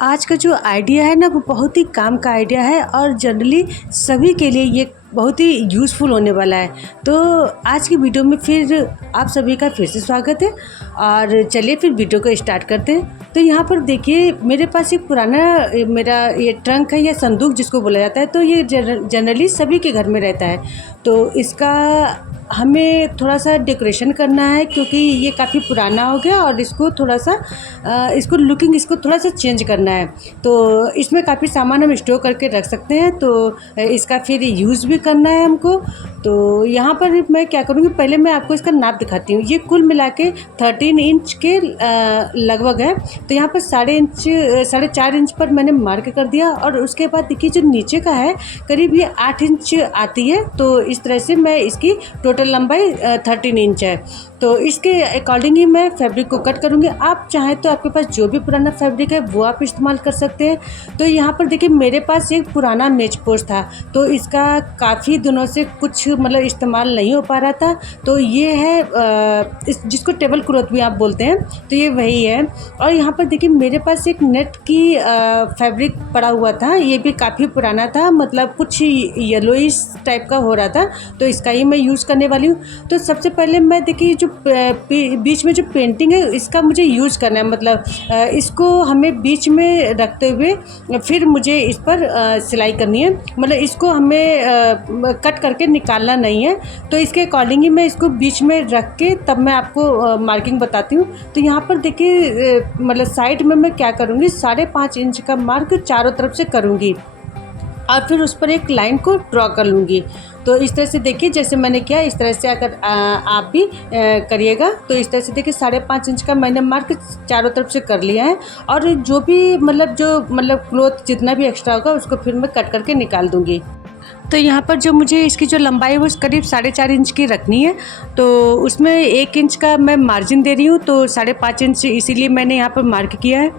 आज का जो आइडिया है ना वो बहुत ही काम का आइडिया है और जनरली सभी के लिए ये बहुत ही यूज़फुल होने वाला है। तो आज की वीडियो में फिर आप सभी का फिर से स्वागत है और चलिए फिर वीडियो को स्टार्ट करते हैं। तो यहाँ पर देखिए मेरे पास एक पुराना मेरा ये ट्रंक है या संदूक जिसको बोला जाता है। तो ये जनरली सभी के घर में रहता है। तो इसका हमें थोड़ा सा डेकोरेशन करना है क्योंकि ये काफ़ी पुराना हो गया और इसको थोड़ा सा इसको थोड़ा सा चेंज करना है। तो इसमें काफ़ी सामान हम स्टोर करके रख सकते हैं। तो इसका फिर यूज़ भी करना है हमको। तो यहाँ पर मैं क्या करूँगी, पहले मैं आपको इसका नाप दिखाती हूँ। ये कुल मिला के 13 इंच के लगभग है। तो यहाँ पर 4.5 इंच पर मैंने मार्क कर दिया और उसके बाद देखिए जो नीचे का है करीब ये 8 इंच आती है। तो इस तरह से मैं इसकी टोटल लंबाई 13 इंच है। तो इसके अकॉर्डिंग ही मैं फैब्रिक को कट करूँगी। आप चाहें तो आपके पास जो भी पुराना फैब्रिक है वो आप इस्तेमाल कर सकते हैं। तो यहाँ पर देखिए मेरे पास एक पुराना मेज पोस्ट था, तो इसका काफ़ी दिनों से कुछ मतलब इस्तेमाल नहीं हो पा रहा था। तो ये है जिसको टेबल क्लॉथ भी आप बोलते हैं, तो ये वही है। और यहाँ पर देखिए मेरे पास एक नेट की फैब्रिक पड़ा हुआ था, ये भी काफ़ी पुराना था, मतलब कुछ येलोइश टाइप का हो रहा था। तो इसका ही मैं यूज़ करने वाली हूँ। तो सबसे पहले मैं देखिए जो बीच में जो पेंटिंग है इसका मुझे यूज़ करना है, मतलब इसको हमें बीच में रखते हुए फिर मुझे इस पर सिलाई करनी है। मतलब इसको हमें कट करके निकालना नहीं है। तो इसके अकॉर्डिंग ही मैं इसको बीच में रख के तब मैं आपको मार्किंग बताती हूँ। तो यहाँ पर देखिए मतलब साइड में मैं क्या करूँगी, 5.5 इंच का मार्क चारों तरफ से करूँगी और फिर उस पर एक लाइन को ड्रॉ कर लूँगी। तो इस तरह से देखिए जैसे मैंने किया इस तरह से अगर आप भी करिएगा। तो इस तरह से देखिए 5.5 इंच का मैंने मार्क चारों तरफ से कर लिया है। और जो भी मतलब क्लॉथ जितना भी एक्स्ट्रा होगा उसको फिर मैं कट करके निकाल दूँगी। तो यहाँ पर जो मुझे इसकी जो लंबाई है वो करीब 4.5 इंच की रखनी है। तो उसमें 1 इंच का मैं मार्जिन दे रही हूँ, तो 5.5 इंच इसीलिए मैंने यहाँ पर मार्क किया है।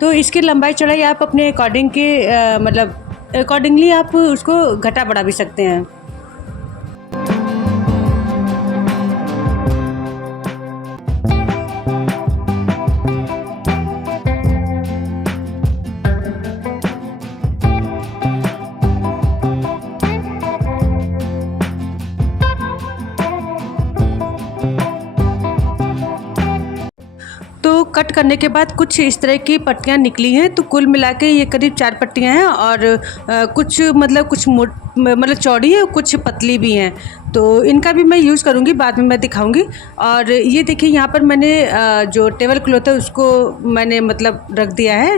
तो इसकी लंबाई चौड़ाई आप अपने अकॉर्डिंग के मतलब अकॉर्डिंगली आप उसको घटा बढ़ा भी सकते हैं। तो कट करने के बाद कुछ इस तरह की पट्टियाँ निकली हैं। तो कुल मिला के ये करीब 4 पट्टियाँ हैं और कुछ मतलब चौड़ी है, कुछ पतली भी हैं। तो इनका भी मैं यूज़ करूँगी, बाद में मैं दिखाऊँगी। और ये देखिए यहाँ पर मैंने जो टेबल क्लॉथ है उसको मैंने मतलब रख दिया है।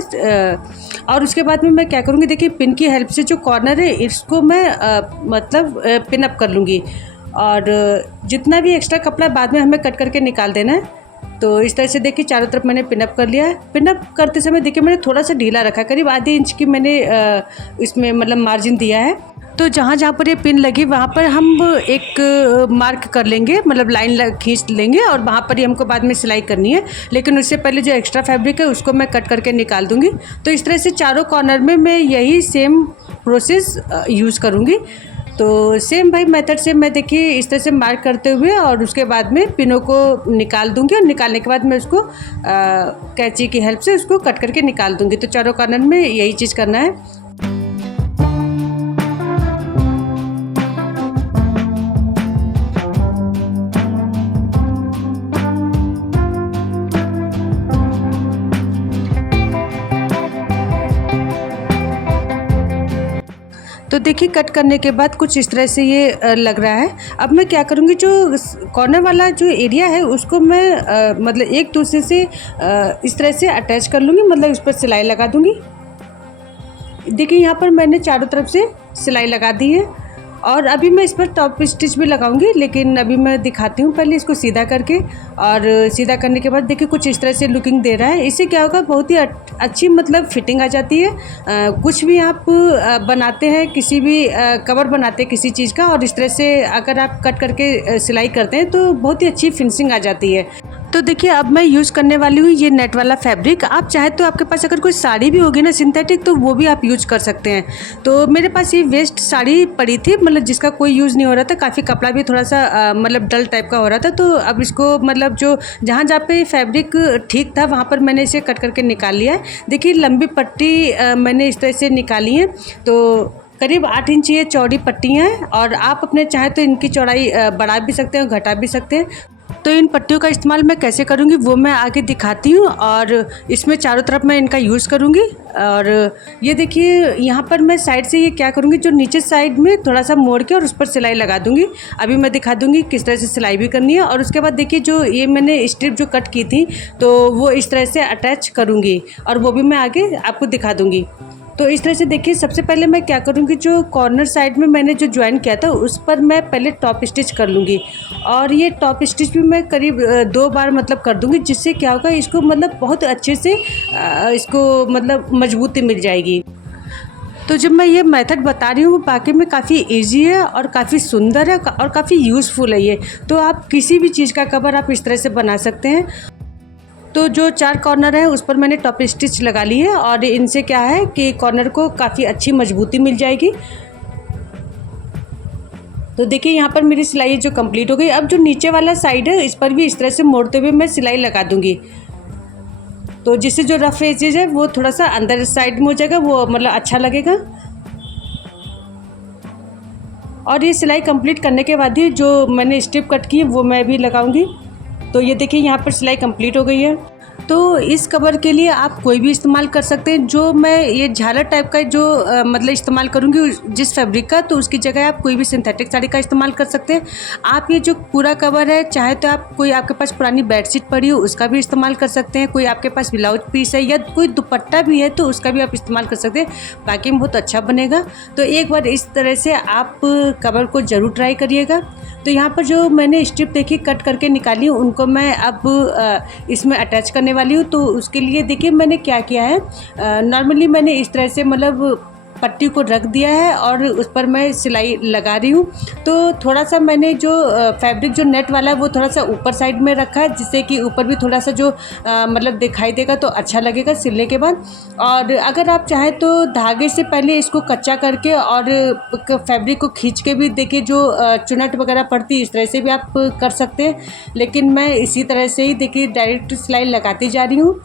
और उसके बाद में मैं क्या करूँगी, देखिए पिन की हेल्प से जो कॉर्नर है इसको मैं मतलब पिन अप कर लूँगी। और जितना भी एक्स्ट्रा कपड़ा बाद में हमें कट करके निकाल देना है। तो इस तरह से देखिए चारों तरफ मैंने पिनअप कर लिया है। पिनअप करते समय देखिए मैंने थोड़ा सा ढीला रखा, करीब आधे इंच की मैंने इसमें मतलब मार्जिन दिया है। तो जहाँ जहाँ पर ये पिन लगी वहाँ पर हम एक मार्क कर लेंगे, मतलब लाइन खींच लेंगे और वहाँ पर ही हमको बाद में सिलाई करनी है। लेकिन उससे पहले जो एक्स्ट्रा फैब्रिक है उसको मैं कट करके निकाल दूँगी। तो इस तरह से चारों कॉर्नर में मैं यही सेम प्रोसेस यूज़ करूँगी। तो सेम भाई मेथड से मैं देखिए इस तरह से मार्क करते हुए और उसके बाद में पिनों को निकाल दूंगी और निकालने के बाद मैं उसको कैंची की हेल्प से उसको कट करके निकाल दूंगी। तो चारों कॉर्नर में यही चीज़ करना है। तो देखिए कट करने के बाद कुछ इस तरह से ये लग रहा है। अब मैं क्या करूँगी, जो कॉर्नर वाला जो एरिया है उसको मैं मतलब एक दूसरे से इस तरह से अटैच कर लूँगी, मतलब इस पर सिलाई लगा दूँगी। देखिए यहाँ पर मैंने चारों तरफ से सिलाई लगा दी है और अभी मैं इस पर टॉप स्टिच भी लगाऊंगी, लेकिन अभी मैं दिखाती हूँ पहले इसको सीधा करके। और सीधा करने के बाद देखिए कुछ इस तरह से लुकिंग दे रहा है। इससे क्या होगा, बहुत ही अच्छी मतलब फिटिंग आ जाती है। कुछ भी आप बनाते हैं, किसी भी कवर बनाते हैं किसी चीज़ का, और इस तरह से अगर आप कट करके सिलाई करते हैं तो बहुत ही अच्छी फिनिशिंग आ जाती है। तो देखिए अब मैं यूज़ करने वाली हूँ ये नेट वाला फैब्रिक। आप चाहे तो आपके पास अगर कोई साड़ी भी होगी ना सिंथेटिक, तो वो भी आप यूज कर सकते हैं। तो मेरे पास ये वेस्ट साड़ी पड़ी थी, मतलब जिसका कोई यूज़ नहीं हो रहा था, काफ़ी कपड़ा भी थोड़ा सा मतलब डल टाइप का हो रहा था। तो अब इसको मतलब जो जहाँ जहाँ पे फैब्रिक ठीक था वहाँ पर मैंने इसे कट करके निकाल लिया है। देखिए लंबी पट्टी मैंने इस तरह से निकाली है। तो करीब 8 इंच ये चौड़ी पट्टियाँ हैं और आप अपने चाहे तो इनकी चौड़ाई बढ़ा भी सकते हैं, घटा भी सकते हैं। तो इन पट्टियों का इस्तेमाल मैं कैसे करूँगी वो मैं आगे दिखाती हूँ, और इसमें चारों तरफ मैं इनका यूज़ करूँगी। और ये देखिए यहाँ पर मैं साइड से ये क्या करूँगी, जो नीचे साइड में थोड़ा सा मोड़ के और उस पर सिलाई लगा दूँगी। अभी मैं दिखा दूँगी किस तरह से सिलाई भी करनी है। और उसके बाद देखिए जो ये मैंने स्ट्रिप जो कट की थी तो वो इस तरह से अटैच करूँगी, और वो भी मैं आगे आपको दिखा दूँगी। तो इस तरह से देखिए सबसे पहले मैं क्या करूँगी, जो कॉर्नर साइड में मैंने जो ज्वाइन किया था उस पर मैं पहले टॉप स्टिच कर लूँगी। और ये टॉप स्टिच भी मैं करीब 2 बार मतलब कर दूँगी, जिससे क्या होगा इसको मतलब बहुत अच्छे से इसको मतलब मजबूती मिल जाएगी। तो जब मैं ये मेथड बता रही हूँ वाकई में काफ़ी इजी है और काफ़ी सुंदर है और काफ़ी यूज़फुल है ये। तो आप किसी भी चीज़ का कवर आप इस तरह से बना सकते हैं। तो जो 4 कॉर्नर है उस पर मैंने टॉप स्टिच लगा ली है, और इनसे क्या है कि कॉर्नर को काफ़ी अच्छी मजबूती मिल जाएगी। तो देखिए यहाँ पर मेरी सिलाई जो कंप्लीट हो गई। अब जो नीचे वाला साइड है इस पर भी इस तरह से मोड़ते हुए मैं सिलाई लगा दूंगी, तो जिससे जो रफ एजेज है वो थोड़ा सा अंदर साइड में हो जाएगा, वो मतलब अच्छा लगेगा। और ये सिलाई कंप्लीट करने के बाद ही जो मैंने स्ट्रिप कट की वो मैं भी लगाऊंगी। तो ये देखिए यहाँ पर सिलाई कंप्लीट हो गई है। तो इस कवर के लिए आप कोई भी इस्तेमाल कर सकते हैं। जो मैं ये झालर टाइप का जो मतलब इस्तेमाल करूँगी जिस फैब्रिक का, तो उसकी जगह आप कोई भी सिंथेटिक साड़ी का इस्तेमाल कर सकते हैं। आप ये जो पूरा कवर है चाहे तो आप कोई आपके पास पुरानी बेडशीट पड़ी हो उसका भी इस्तेमाल कर सकते हैं, कोई आपके पास ब्लाउज पीस है या कोई दुपट्टा भी है तो उसका भी आप इस्तेमाल कर सकते हैं, बाकी में बहुत अच्छा बनेगा। तो एक बार इस तरह से आप कवर को ज़रूर ट्राई करिएगा। तो यहाँ पर जो मैंने स्ट्रिप देखी कट करके निकाली उनको मैं अब इसमें अटैच करने वाली हूँ। तो उसके लिए देखिए मैंने क्या किया है, नॉर्मली मैंने इस तरह से मतलब पट्टी को रख दिया है और उस पर मैं सिलाई लगा रही हूँ। तो थोड़ा सा मैंने जो फैब्रिक जो नेट वाला है वो थोड़ा सा ऊपर साइड में रखा है, जिससे कि ऊपर भी थोड़ा सा जो मतलब दिखाई देगा तो अच्छा लगेगा सिलने के बाद। और अगर आप चाहें तो धागे से पहले इसको कच्चा करके और फैब्रिक को खींच के भी देखिए जो चुनट वगैरह पड़ती है इस तरह से भी आप कर सकते हैं, लेकिन मैं इसी तरह से ही देखिए डायरेक्ट सिलाई लगाती जा रही हूँ।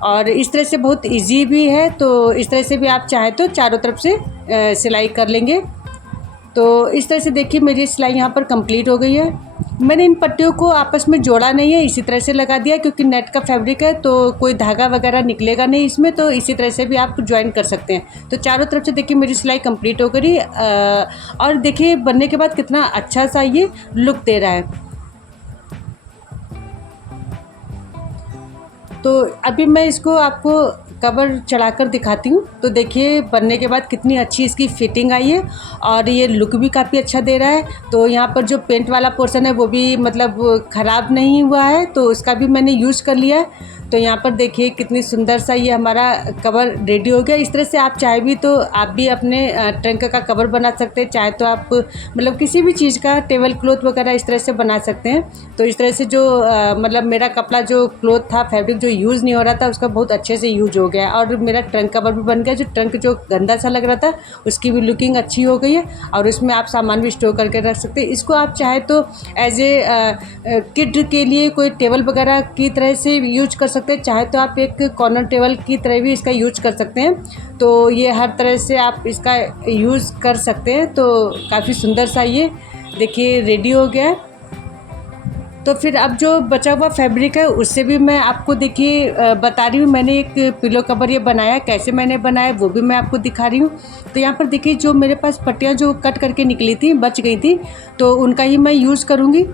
और इस तरह से बहुत इजी भी है, तो इस तरह से भी आप चाहें तो चारों तरफ से सिलाई कर लेंगे। तो इस तरह से देखिए मेरी सिलाई यहाँ पर कंप्लीट हो गई है। मैंने इन पट्टियों को आपस में जोड़ा नहीं है, इसी तरह से लगा दिया, क्योंकि नेट का फैब्रिक है तो कोई धागा वगैरह निकलेगा नहीं इसमें, तो इसी तरह से भी आप ज्वाइन कर सकते हैं। तो चारों तरफ से देखिए मेरी सिलाई कंप्लीट हो गई और देखिए बनने के बाद कितना अच्छा सा ये लुक दे रहा है। तो अभी मैं इसको आपको कवर चढ़ाकर दिखाती हूँ। तो देखिए बनने के बाद कितनी अच्छी इसकी फिटिंग आई है और ये लुक भी काफ़ी अच्छा दे रहा है। तो यहाँ पर जो पेंट वाला पोर्शन है वो भी मतलब ख़राब नहीं हुआ है, तो उसका भी मैंने यूज़ कर लिया है। तो यहाँ पर देखिए कितनी सुंदर सा ये हमारा कवर रेडी हो गया। इस तरह से आप चाहे भी तो आप भी अपने ट्रंक का कवर बना सकते हैं, चाहे तो आप मतलब किसी भी चीज़ का टेबल क्लॉथ वगैरह इस तरह से बना सकते हैं। तो इस तरह से जो मतलब मेरा कपड़ा जो क्लॉथ था फैब्रिक जो यूज़ नहीं हो रहा था उसका बहुत अच्छे से यूज हो गया और मेरा ट्रंक कवर भी बन गया। जो ट्रंक जो गंदा सा लग रहा था उसकी भी लुकिंग अच्छी हो गई है और उसमें आप सामान भी स्टोर करके रख सकते हैं। इसको आप चाहे तो एज ए किड के लिए कोई टेबल वगैरह की तरह से यूज कर सकते हैं, चाहे तो आप एक कॉर्नर टेबल की तरह भी इसका यूज कर सकते हैं। तो ये हर तरह से आप इसका यूज़ कर सकते हैं। तो काफ़ी सुंदर सा ये देखिए रेडी हो गया है। तो फिर अब जो बचा हुआ फैब्रिक है उससे भी मैं आपको देखिए बता रही हूँ। मैंने एक पिलो कवर ये बनाया, कैसे मैंने बनाया वो भी मैं आपको दिखा रही हूँ। तो यहाँ पर देखिए जो मेरे पास पट्टियाँ जो कट करके निकली थी बच गई थी तो उनका ही मैं यूज़ करूँगी।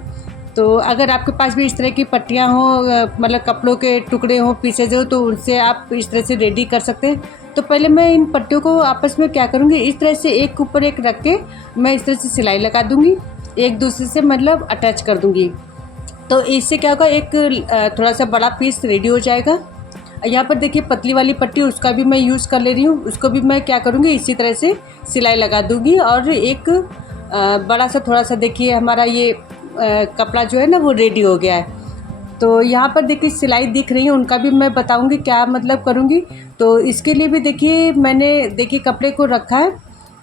तो अगर आपके पास भी इस तरह की पट्टियाँ हों मतलब कपड़ों के टुकड़े हों पीसेज हो तो उनसे आप इस तरह से रेडी कर सकते हैं। तो पहले मैं इन पट्टियों को आपस में क्या करूँगी, इस तरह से एक ऊपर एक रख के मैं इस तरह से सिलाई लगा दूँगी, एक दूसरे से मतलब अटैच कर दूँगी। तो इससे क्या होगा, एक थोड़ा सा बड़ा पीस रेडी हो जाएगा। यहाँ पर देखिए पतली वाली पट्टी उसका भी मैं यूज़ कर ले रही हूँ, उसको भी मैं क्या करूँगी इसी तरह से सिलाई लगा दूँगी और एक बड़ा सा थोड़ा सा देखिए हमारा ये कपड़ा जो है ना वो रेडी हो गया है। तो यहाँ पर देखिए सिलाई दिख रही है, उनका भी मैं बताऊँगी क्या मतलब करूँगी। तो इसके लिए भी देखिए मैंने देखिए कपड़े को रखा है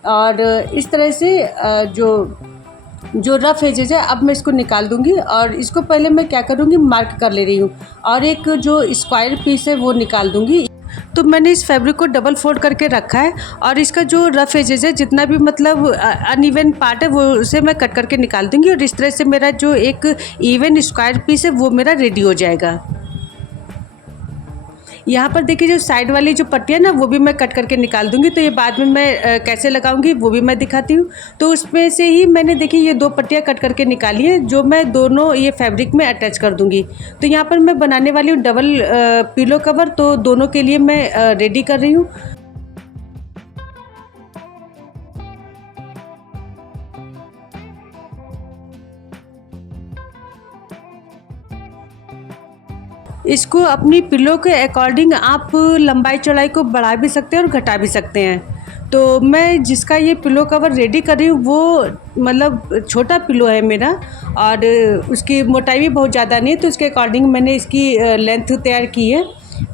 और इस तरह से जो रफ़ एजेज है अब मैं इसको निकाल दूँगी और इसको पहले मैं क्या करूँगी मार्क कर ले रही हूँ और एक जो स्क्वायर पीस है वो निकाल दूँगी। तो मैंने इस फैब्रिक को डबल फोल्ड करके रखा है और इसका जो रफ़ एजेज है जितना भी मतलब अनइवन पार्ट है वो उसे मैं कट करके निकाल दूँगी और इस तरह से मेरा जो एक इवन स्क्वायर पीस है वो मेरा रेडी हो जाएगा। यहाँ पर देखिए जो साइड वाली जो पट्टियाँ ना वो भी मैं कट करके निकाल दूँगी, तो ये बाद में मैं कैसे लगाऊँगी वो भी मैं दिखाती हूँ। तो उसमें से ही मैंने देखिए ये 2 पट्टियाँ कट करके निकाली हैं जो मैं दोनों ये फैब्रिक में अटैच कर दूँगी। तो यहाँ पर मैं बनाने वाली हूँ डबल पिलो कवर, तो दोनों के लिए मैं रेडी कर रही हूँ। इसको अपनी पिलो के अकॉर्डिंग आप लंबाई चौड़ाई को बढ़ा भी सकते हैं और घटा भी सकते हैं। तो मैं जिसका ये पिलो कवर रेडी कर रही हूँ वो मतलब छोटा पिलो है मेरा और उसकी मोटाई भी बहुत ज़्यादा नहीं है, तो उसके अकॉर्डिंग मैंने इसकी लेंथ तैयार की है।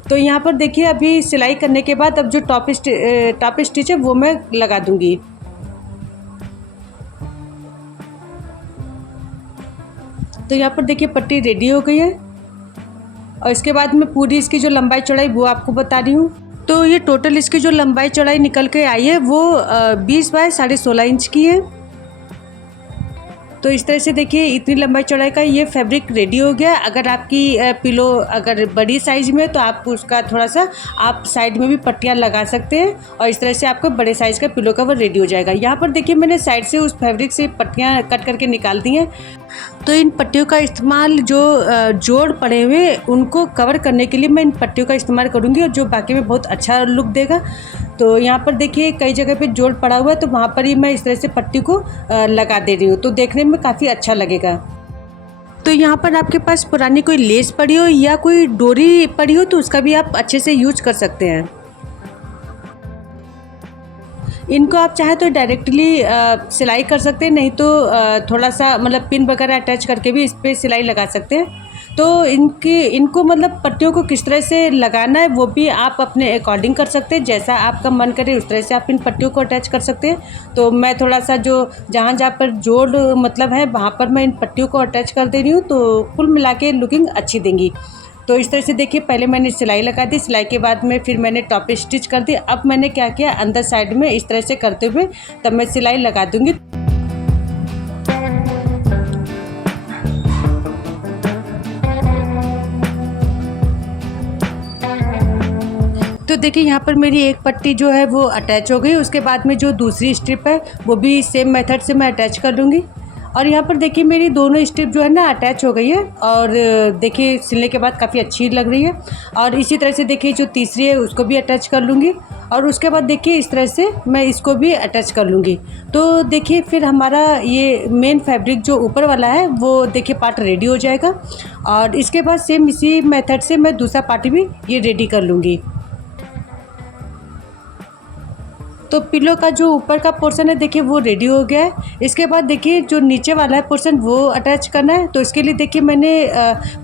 तो यहाँ पर देखिए अभी सिलाई करने के बाद अब जो टॉप स्टिच है वो मैं लगा दूँगी। तो यहाँ पर देखिए पट्टी रेडी हो गई है और इसके बाद मैं पूरी इसकी जो लंबाई चौड़ाई वो आपको बता रही हूँ। तो ये टोटल इसकी जो लंबाई चौड़ाई निकल के आई है वो 20 बाय 16.5 इंच की है। तो इस तरह से देखिए इतनी लंबाई चौड़ाई का ये फैब्रिक रेडी हो गया। अगर आपकी पिलो अगर बड़ी साइज़ में तो आप उसका थोड़ा सा आप साइड में भी पट्टियाँ लगा सकते हैं और इस तरह से आपका बड़े साइज़ का पिलो कवर रेडी हो जाएगा। यहाँ पर देखिए मैंने साइड से उस फैब्रिक से पट्टियाँ कट करके निकाल दी हैं। तो इन पट्टियों का इस्तेमाल जो जोड़ पड़े हुए उनको कवर करने के लिए मैं इन पट्टियों का इस्तेमाल करूँगी और जो बाकी में बहुत अच्छा लुक देगा। तो यहाँ पर देखिए कई जगह पे जोड़ पड़ा हुआ है तो वहाँ पर ही मैं इस तरह से पट्टी को लगा दे रही हूँ, तो देखने में काफ़ी अच्छा लगेगा। तो यहाँ पर आपके पास पुरानी कोई लेस पड़ी हो या कोई डोरी पड़ी हो तो उसका भी आप अच्छे से यूज कर सकते हैं। इनको आप चाहे तो डायरेक्टली सिलाई कर सकते हैं, नहीं तो थोड़ा सा मतलब पिन वगैरह अटैच करके भी इस पर सिलाई लगा सकते हैं। तो इनको मतलब पट्टियों को किस तरह से लगाना है वो भी आप अपने अकॉर्डिंग कर सकते हैं, जैसा आपका मन करे उस तरह से आप इन पट्टियों को अटैच कर सकते हैं। तो मैं थोड़ा सा जो जहाँ पर जोड़ मतलब है वहाँ पर मैं इन पट्टियों को अटैच कर दे रही हूँ, तो कुल मिला के लुकिंग अच्छी देंगी। तो इस तरह से देखिए पहले मैंने सिलाई लगा दी, सिलाई के बाद में फिर मैंने टॉप स्टिच कर दी। अब मैंने क्या किया अंदर साइड में इस तरह से करते हुए तब मैं सिलाई लगा दूँगी। तो देखिए यहाँ पर मेरी एक पट्टी जो है वो अटैच हो गई। उसके बाद में जो दूसरी स्ट्रिप है वो भी सेम मेथड से मैं अटैच कर लूँगी। और यहाँ पर देखिए मेरी दोनों स्ट्रिप जो है ना अटैच हो गई है और देखिए सिलने के बाद काफ़ी अच्छी लग रही है। और इसी तरह से देखिए जो तीसरी है उसको भी अटैच कर लूँगी और उसके बाद देखिए इस तरह से मैं इसको भी अटैच कर लूँगी। तो देखिए फिर हमारा ये मेन फैब्रिक जो ऊपर वाला है वो देखिए पार्ट रेडी हो जाएगा और इसके बाद सेम इसी मेथड से मैं दूसरा पार्ट भी ये रेडी कर लूँगी। तो पिलो का जो ऊपर का पोर्शन है देखिए वो रेडी हो गया है। इसके बाद देखिए जो नीचे वाला है पोर्शन वो अटैच करना है। तो इसके लिए देखिए मैंने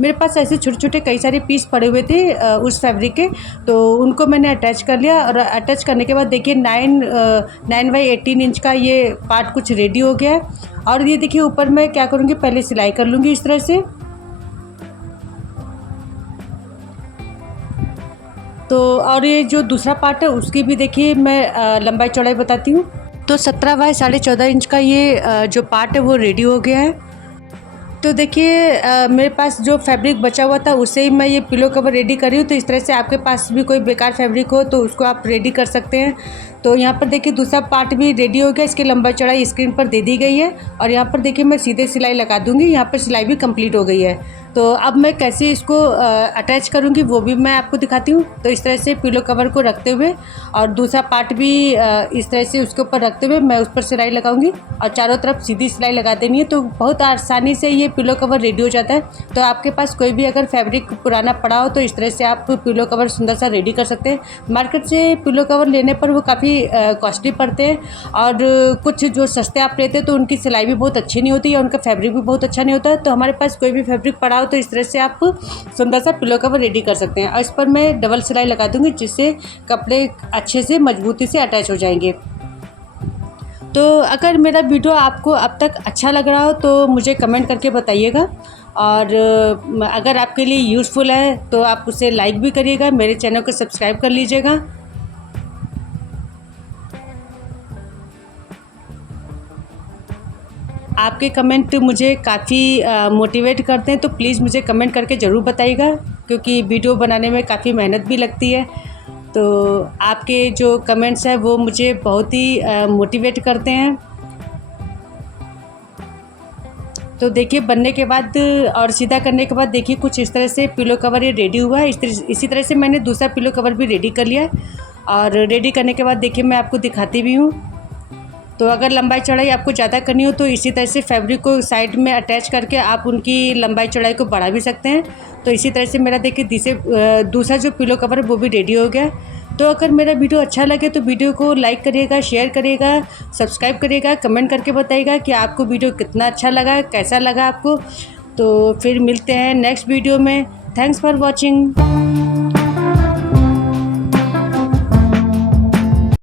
मेरे पास ऐसे छोटे छोटे कई सारे पीस पड़े हुए थे उस फैब्रिक के, तो उनको मैंने अटैच कर लिया और अटैच करने के बाद देखिए 9 बाई 18 इंच का ये पार्ट कुछ रेडी हो गया है। और ये देखिए ऊपर मैं क्या करूँगी पहले सिलाई कर लूँगी इस तरह से। तो और ये जो दूसरा पार्ट है उसकी भी देखिए मैं लंबाई चौड़ाई बताती हूँ। तो 17 बाय 14.5 इंच का ये जो पार्ट है वो रेडी हो गया है। तो देखिए मेरे पास जो फैब्रिक बचा हुआ था उससे ही मैं ये पिलो कवर रेडी कर रही हूँ। तो इस तरह से आपके पास भी कोई बेकार फैब्रिक हो तो उसको आप रेडी कर सकते हैं। तो यहाँ पर देखिए दूसरा पार्ट भी रेडी हो गया, इसकी लंबाई चौड़ाई स्क्रीन पर दे दी गई है और यहाँ पर देखिए मैं सीधे सिलाई लगा दूँगी। यहाँ पर सिलाई भी कंप्लीट हो गई है। तो अब मैं कैसे इसको अटैच करूँगी वो भी मैं आपको दिखाती हूँ। तो इस तरह से पिलो कवर को रखते हुए और दूसरा पार्ट भी इस तरह से उसके ऊपर रखते हुए मैं उस पर सिलाई लगाऊंगी और चारों तरफ सीधी सिलाई लगा देनी है। तो बहुत आसानी से ये पिलो कवर रेडी हो जाता है। तो आपके पास कोई भी अगर फैब्रिक पुराना पड़ा हो तो इस तरह से आप पिलो कवर सुंदर सा रेडी कर सकते हैं। मार्केट से पिलो कवर लेने पर वो काफ़ी कॉस्टली पड़ते हैं और कुछ जो सस्ते आप लेते हैं तो उनकी सिलाई भी बहुत अच्छी नहीं होती है, उनका फैब्रिक भी बहुत अच्छा नहीं होता है। तो हमारे पास कोई भी फैब्रिक पड़ा चाहो तो इस तरह से आप सुंदर सा पिलो कवर रेडी कर सकते हैं। और इस पर मैं डबल सिलाई लगा दूँगी, जिससे कपड़े अच्छे से मजबूती से अटैच हो जाएंगे। तो अगर मेरा वीडियो आपको अब तक अच्छा लग रहा हो तो मुझे कमेंट करके बताइएगा, और अगर आपके लिए यूज़फुल है तो आप उसे लाइक भी करिएगा, मेरे चैनल को सब्सक्राइब कर लीजिएगा। आपके कमेंट मुझे काफ़ी मोटिवेट करते हैं, तो प्लीज़ मुझे कमेंट करके ज़रूर बताइएगा, क्योंकि वीडियो बनाने में काफ़ी मेहनत भी लगती है। तो आपके जो कमेंट्स हैं वो मुझे बहुत ही मोटिवेट करते हैं। तो देखिए बनने के बाद और सीधा करने के बाद देखिए कुछ इस तरह से पिलो कवर ये रेडी हुआ है। इसी तरह से मैंने दूसरा पिलो कवर भी रेडी कर लिया है, और रेडी करने के बाद देखिए मैं आपको दिखाती भी हूँ। तो अगर लंबाई चौड़ाई आपको ज़्यादा करनी हो तो इसी तरह से फैब्रिक को साइड में अटैच करके आप उनकी लंबाई चौड़ाई को बढ़ा भी सकते हैं। तो इसी तरह से मेरा देखिए दूसरा जो पिलो कवर है वो भी रेडी हो गया। तो अगर मेरा वीडियो अच्छा लगे तो वीडियो को लाइक करिएगा, शेयर करिएगा, सब्सक्राइब करिएगा, कमेंट करके बताइएगा कि आपको वीडियो कितना अच्छा लगा, कैसा लगा आपको। तो फिर मिलते हैं नेक्स्ट वीडियो में। Thanks for watching.